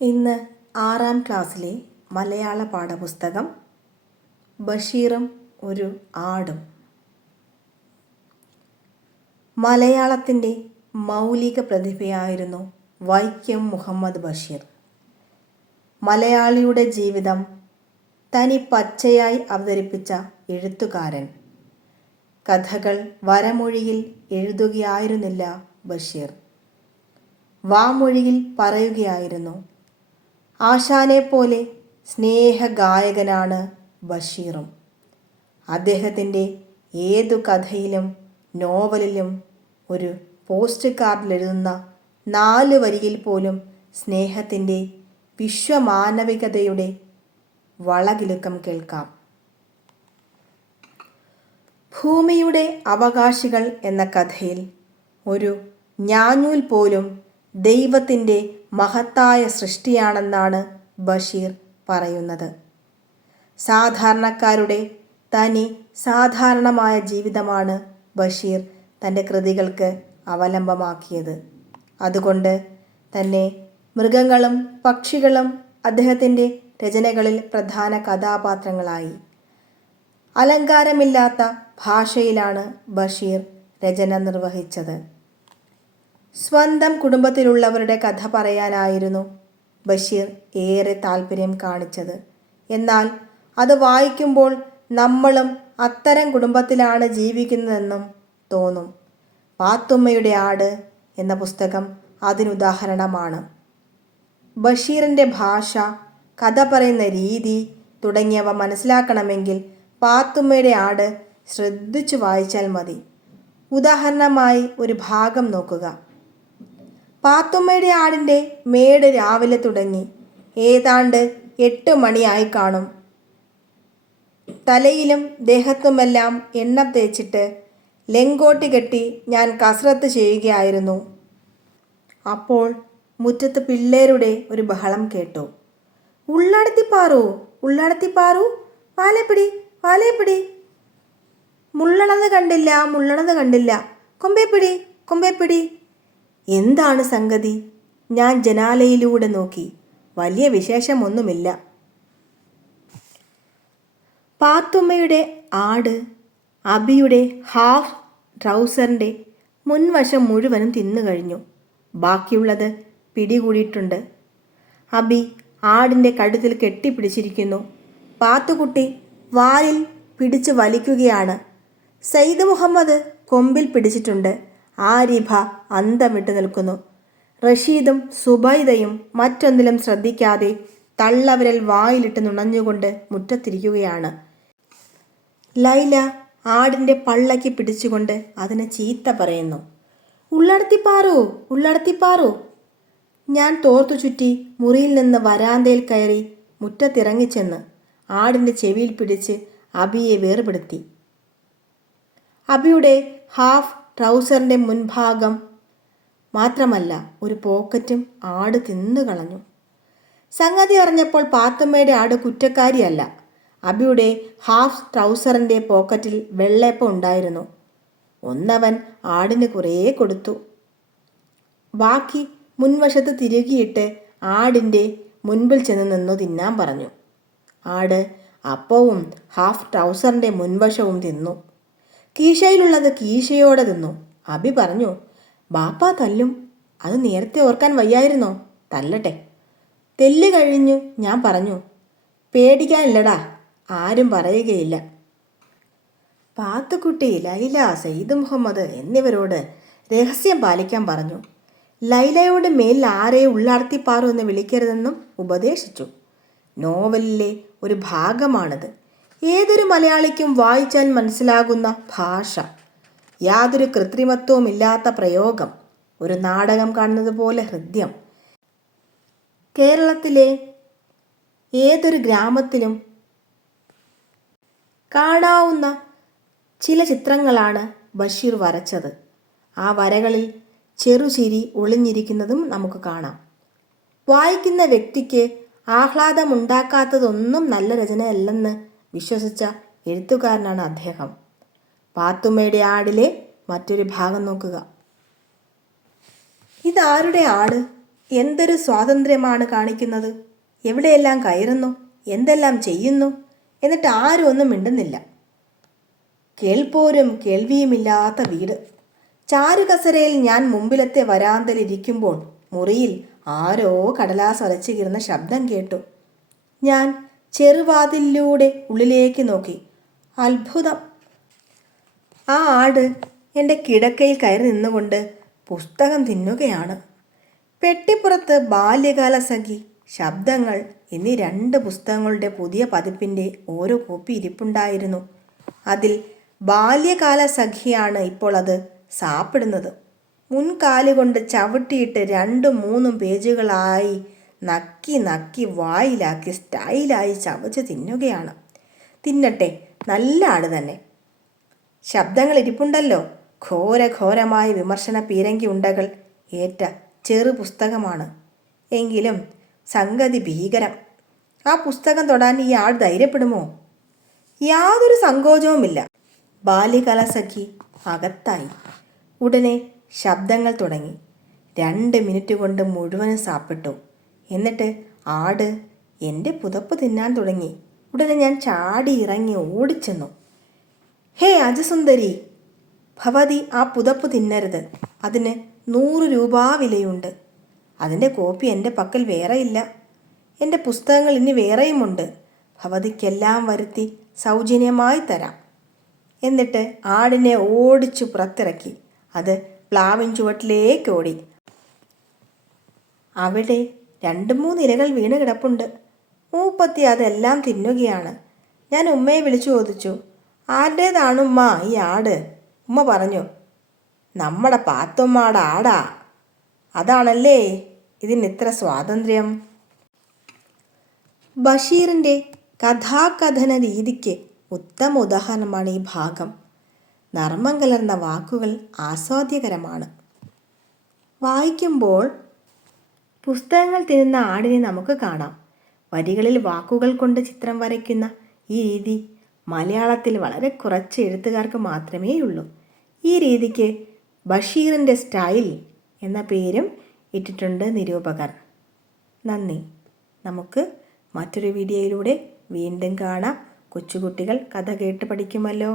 ഇന്ന് 6ാം ക്ലാസ്സിലെ മലയാള പാഠപുസ്തകം ബഷീറും ഒരു ആടും. മലയാളത്തിൻ്റെ മൗലിക പ്രതിഭയായിരുന്നു വൈക്കം മുഹമ്മദ് ബഷീർ. മലയാളിയുടെ ജീവിതം തനി പച്ചയായി അവതരിപ്പിച്ച എഴുത്തുകാരൻ. കഥകൾ വരമൊഴിയിൽ എഴുതുകയായിരുന്നില്ല ബഷീർ, വാമൊഴിയിൽ പറയുകയായിരുന്നു. ആശാനെപ്പോലെ സ്നേഹഗായകനാണ് ബഷീറും. അദ്ദേഹത്തിൻ്റെ ഏതു കഥയിലും നോവലിലും ഒരു പോസ്റ്റ് കാർഡിലെഴുതുന്ന 4 വരിയിൽ പോലും സ്നേഹത്തിൻ്റെ വിശ്വമാനവികതയുടെ വളകിലുക്കം കേൾക്കാം. ഭൂമിയുടെ അവകാശികൾ എന്ന കഥയിൽ ഒരു ഞാഞ്ഞൂൽ പോലും ദൈവത്തിൻ്റെ മഹത്തായ സൃഷ്ടിയാണെന്നാണ് ബഷീർ പറയുന്നത്. സാധാരണക്കാരുടെ തനി സാധാരണമായ ജീവിതമാണ് ബഷീർ തൻ്റെ കൃതികൾക്ക് അവലംബമാക്കിയത്. അതുകൊണ്ട് തന്നെ മൃഗങ്ങളും പക്ഷികളും അദ്ദേഹത്തിൻ്റെ രചനകളിൽ പ്രധാന കഥാപാത്രങ്ങളായി. അലങ്കാരമില്ലാത്ത ഭാഷയിലാണ് ബഷീർ രചന നിർവഹിച്ചത്. സ്വന്തം കുടുംബത്തിലുള്ളവരുടെ കഥ പറയാനായിരുന്നു ബഷീർ ഏറെ താല്പര്യം കാണിച്ചത്. എന്നാൽ അത് വായിക്കുമ്പോൾ നമ്മളും അത്തരം കുടുംബത്തിലാണ് ജീവിക്കുന്നതെന്നും തോന്നും. പാത്തുമ്മയുടെ ആട് എന്ന പുസ്തകം അതിനുദാഹരണമാണ്. ബഷീറിൻ്റെ ഭാഷ, കഥ പറയുന്ന രീതി തുടങ്ങിയവ മനസ്സിലാക്കണമെങ്കിൽ പാത്തുമ്മയുടെ ആട് ശ്രദ്ധിച്ചു വായിച്ചാൽ മതി. ഉദാഹരണമായി ഒരു ഭാഗം നോക്കുക. പാത്തുമ്മയുടെ ആടിൻ്റെ മേട് രാവിലെ തുടങ്ങി. ഏതാണ്ട് 8 മണിയായി കാണും. തലയിലും ദേഹത്തുമെല്ലാം എണ്ണ തേച്ചിട്ട് ലെങ്കോട്ടി കെട്ടി ഞാൻ കസരത്ത് ചെയ്യുകയായിരുന്നു. അപ്പോൾ മുറ്റത്ത് പിള്ളേരുടെ ഒരു ബഹളം കേട്ടു. ഉള്ളടത്തിപ്പാറു, ഉള്ളടത്തിപ്പാറു, വാലേപ്പിടി, വാലേപ്പിടി. മുള്ളണത് കണ്ടില്ല, മുള്ളണത് കണ്ടില്ല, കൊമ്പേപ്പിടി, കൊമ്പേപ്പിടി. എന്താണ് സംഗതി? ഞാൻ ജനാലയിലൂടെ നോക്കി. വലിയ വിശേഷമൊന്നുമില്ല. പാത്തുമ്മയുടെ ആട് അബിയുടെ ഹാഫ് ട്രൗസറിൻ്റെ മുൻവശം മുഴുവനും തിന്നു കഴിഞ്ഞു. ബാക്കിയുള്ളത് പിടികൂടിയിട്ടുണ്ട്. അബി ആടിൻ്റെ കഴുത്തിൽ കെട്ടിപ്പിടിച്ചിരിക്കുന്നു. പാത്തുക്കുട്ടി വാലിൽ പിടിച്ച് വലിക്കുകയാണ്. സയ്യിദ് മുഹമ്മദ് കൊമ്പിൽ പിടിച്ചിട്ടുണ്ട്. ആരിഫ അന്തം വിട്ടു നിൽക്കുന്നു. റഷീദും സുബൈദയും മറ്റൊന്നിലും ശ്രദ്ധിക്കാതെ തള്ളവിരൽ വായിലിട്ട് നുണഞ്ഞുകൊണ്ട് മുറ്റത്തിരിക്കുകയാണ്. ലൈല ആടിൻ്റെ പള്ളയ്ക്ക് പിടിച്ചുകൊണ്ട് അതിനെ ചീത്ത പറയുന്നു. ഉള്ളടത്തിപ്പാറു, ഉള്ളടത്തിപ്പാറു. ഞാൻ തോർത്തു ചുറ്റി മുറിയിൽ നിന്ന് വരാന്തയിൽ കയറി മുറ്റത്തിറങ്ങിച്ചെന്ന് ആടിൻ്റെ ചെവിയിൽ പിടിച്ച് അബിയെ വേർപെടുത്തി. അബിയുടെ ഹാഫ് ട്രൗസറിൻ്റെ മുൻഭാഗം മാത്രമല്ല, ഒരു പോക്കറ്റും ആട് തിന്നു കളഞ്ഞു. സംഗതി അറിഞ്ഞപ്പോൾ പാത്തുമ്മയുടെ ആട് കുറ്റക്കാരിയല്ല. അബിയുടെ ഹാഫ് ട്രൗസറിൻ്റെ പോക്കറ്റിൽ വെള്ളയപ്പം ഉണ്ടായിരുന്നു. ഒന്നവൻ ആടിന് കുറേ കൊടുത്തു. ബാക്കി മുൻവശത്ത് തിരുകിയിട്ട് ആടിൻ്റെ മുൻപിൽ ചെന്ന് നിന്നു തിന്നാൻ പറഞ്ഞു. ആട് അപ്പവും ഹാഫ് ട്രൗസറിൻ്റെ മുൻവശവും തിന്നു. കീശയിലുള്ളത് കീശയോടെ തിന്നു. അബി പറഞ്ഞു, ബാപ്പാ തല്ലും. അത് നേരത്തെ ഓർക്കാൻ വയ്യായിരുന്നോ? തല്ലട്ടെ. തെല്ല് കഴിഞ്ഞു. ഞാൻ പറഞ്ഞു, പേടിക്കാനില്ലടാ, ആരും പറയുകയില്ല. പാത്തുക്കുട്ടി ലൈല, സയ്യിദ് മുഹമ്മദ് എന്നിവരോട് രഹസ്യം പാലിക്കാൻ പറഞ്ഞു. ലൈലയോട് മേൽ ആരെയും ഉള്ളടത്തിപ്പാറു എന്ന് വിളിക്കരുതെന്നും ഉപദേശിച്ചു. നോവലിലെ ഒരു ഭാഗമാണിത്. ഏതൊരു മലയാളിക്കും വായിച്ചാൽ മനസ്സിലാകുന്ന ഭാഷ, യാതൊരു കൃത്രിമത്വവുമില്ലാത്ത പ്രയോഗം, ഒരു നാടകം കാണുന്നത് പോലെ ഹൃദ്യം. കേരളത്തിലെ ഏതൊരു ഗ്രാമത്തിലും കാണാവുന്ന ചില ചിത്രങ്ങളാണ് ബഷീർ വരച്ചത്. ആ വരകളിൽ ചെറുചിരി ഒളിഞ്ഞിരിക്കുന്നതും നമുക്ക് കാണാം. വായിക്കുന്ന വ്യക്തിക്ക് ആഹ്ലാദമുണ്ടാക്കാത്തതൊന്നും നല്ല രചനയല്ലെന്ന് വിശ്വസിച്ച എഴുത്തുകാരനാണ് അദ്ദേഹം. പാത്തുമ്മയുടെ ആടിലെ മറ്റൊരു ഭാഗം നോക്കുക. ഇതാരുടെ ആട്? എന്തൊരു സ്വാതന്ത്ര്യമാണ് കാണിക്കുന്നത്! എവിടെയെല്ലാം കയറുന്നു, എന്തെല്ലാം ചെയ്യുന്നു, എന്നിട്ട് ആരും ഒന്നും മിണ്ടുന്നില്ല. കേൾപ്പോരും കേൾവിയുമില്ലാത്ത വീട്. ചാരുകസരയിൽ ഞാൻ മുമ്പിലത്തെ വരാന്തയിലിരിക്കുമ്പോൾ മുറിയിൽ ആരോ കടലാസ് വരച്ചു കീറുന്ന ശബ്ദം കേട്ടു. ഞാൻ ചെറുവാതിലിലൂടെ ഉള്ളിലേക്ക് നോക്കി. അത്ഭുതം! ആ ആട് എൻ്റെ കിടക്കയിൽ കയറി നിന്നുകൊണ്ട് പുസ്തകം തിന്നുകയാണ്. പെട്ടിപ്പുറത്ത് ബാല്യകാല സഖി, ശബ്ദങ്ങൾ എന്നീ 2 പുസ്തകങ്ങളുടെ പുതിയ പതിപ്പിൻ്റെ ഓരോ കോപ്പി ഇരിപ്പുണ്ടായിരുന്നു. അതിൽ ബാല്യകാല സഖിയാണ് ഇപ്പോൾ അത് സാപ്പിടുന്നത്. മുൻകാലുകൊണ്ട് ചവിട്ടിയിട്ട് 2-3 പേജുകളായി നക്കി നക്കി വായിലാക്കി സ്റ്റൈലായി ചവച്ച് തിന്നുകയാണ്. തിന്നട്ടെ, നല്ല ആട് തന്നെ. ശബ്ദങ്ങൾ ഇരിപ്പുണ്ടല്ലോ. ഘോരമായ വിമർശന പീരങ്കി ഉണ്ടകൾ ഏറ്റ ചെറു പുസ്തകമാണ്. എങ്കിലും സംഗതി ഭീകരം. ആ പുസ്തകം തൊടാൻ ഈ ആട് ധൈര്യപ്പെടുമോ? യാതൊരു സങ്കോചവുമില്ല. ബാല്യകാല സഖി അകത്തായി. ഉടനെ ശബ്ദങ്ങൾ തുടങ്ങി. 2 മിനിറ്റ് കൊണ്ട് മുഴുവനും സാപ്പിട്ടു. എന്നിട്ട് ആട് എൻ്റെ പുതപ്പ് തിന്നാൻ തുടങ്ങി. ഉടനെ ഞാൻ ചാടി ഇറങ്ങി ഓടിച്ചെന്നു. ഹേ അജസുന്ദരി, ഭവതി ആ പുതപ്പ് തിന്നരുത്. അതിന് 100 രൂപ വിലയുണ്ട്. അതിൻ്റെ കോപ്പി എൻ്റെ പക്കൽ വേറെയില്ല. എൻ്റെ പുസ്തകങ്ങൾ ഇനി വേറെയുമുണ്ട്. ഭവതിക്കെല്ലാം വരുത്തി സൗജന്യമായി തരാം. എന്നിട്ട് ആടിനെ ഓടിച്ചു പുറത്തിറക്കി. അത് പ്ലാവിൻ ചുവട്ടിലേക്കോടി. അവിടെ 2-3 ഇലകൾ വീണ് കിടപ്പുണ്ട്. മൂപ്പത്തി അതെല്ലാം തിന്നുകയാണ്. ഞാൻ ഉമ്മയെ വിളിച്ചു ചോദിച്ചു, ആരുടേതാണുമ്മ ഈ ആട്? ഉമ്മ പറഞ്ഞു, നമ്മുടെ പാത്തുമ്മയുടെ ആടാ. അതാണല്ലേ ഇതിനിത്ര സ്വാതന്ത്ര്യം. ബഷീറിൻ്റെ കഥാകഥന രീതിക്ക് ഉത്തമ ഉദാഹരണമാണ് ഈ ഭാഗം. നർമ്മം കലർന്ന വാക്കുകൾ ആസ്വാദ്യകരമാണ്. വായിക്കുമ്പോൾ പുസ്തകങ്ങൾ തിന്നുന്ന ആടിനെ നമുക്ക് കാണാം. വരികളിൽ വാക്കുകൾ കൊണ്ട് ചിത്രം വരയ്ക്കുന്ന ഈ രീതി മലയാളത്തിൽ വളരെ കുറച്ച് എഴുത്തുകാർക്ക് മാത്രമേയുള്ളൂ. ഈ രീതിക്ക് ബഷീറിൻ്റെ സ്റ്റൈൽ എന്ന പേരും ഇട്ടിട്ടുണ്ട് നിരൂപകർ. നന്ദി. നമുക്ക് മറ്റൊരു വീഡിയോയിലൂടെ വീണ്ടും കാണാം. കൊച്ചുകുട്ടികൾ കഥ കേട്ട് പഠിക്കുമല്ലോ.